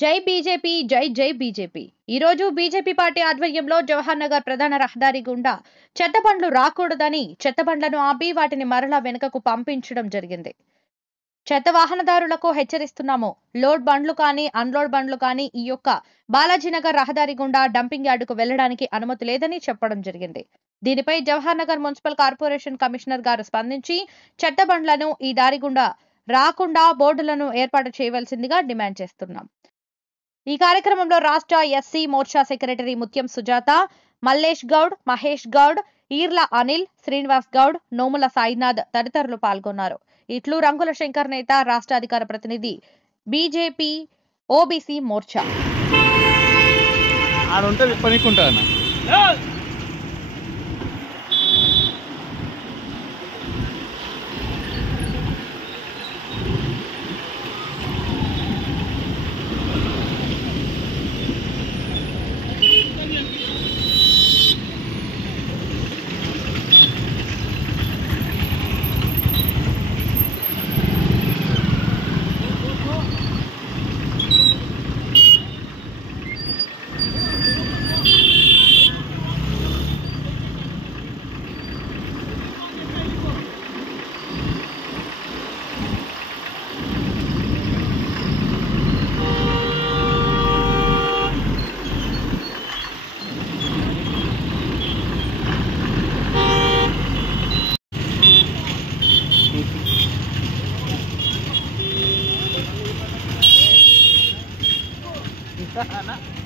జై బీజేపీ జై జై బీజేపీ ఈ రోజు బీజేపీ పార్టీ ఆధ్వర్యంలో జవహర్ నగర్ ప్రధాన రహదారి గుండా చెత్త బండ్లు రాకూడదని చెత్త బండ్లను ఆపి వాటిని మరలా వెనుకకు పంపించడం జరిగింది. చెత్త వాహనదారులకు హెచ్చరిస్తున్నాము. లోడ్ బండ్లు కానీ అన్లోడ్ బండ్లు కానీ ఈ యొక్క బాలాజీనగర్ రహదారి గుండా డంపింగ్ యార్డుకు వెళ్లడానికి అనుమతి లేదని చెప్పడం జరిగింది. దీనిపై Jawahar Nagar municipal corporation commissioner గారు స్పందించి చెత్త బండ్లను ఈ దారి గుండా రాకుండా బోర్డులను ఏర్పాటు చేయవలసిందిగా డిమాండ్ చేస్తున్నాం. ఈ కార్యక్రమంలో రాష్ట్ర ఎస్సీ మోర్చా సెక్రటరీ ముత్యం సుజాత, మల్లేష్ గౌడ్, మహేష్ గౌడ్, ఈర్ల అనిల్, శ్రీనివాస్ గౌడ్, నోముల సాయినాథ్ తదితరులు పాల్గొన్నారు. ఇట్లు రంగుల శంకర్ నేత, రాష్ట్ర అధికార ప్రతినిధి, బీజేపీ ఓబీసీ మోర్చా. Anak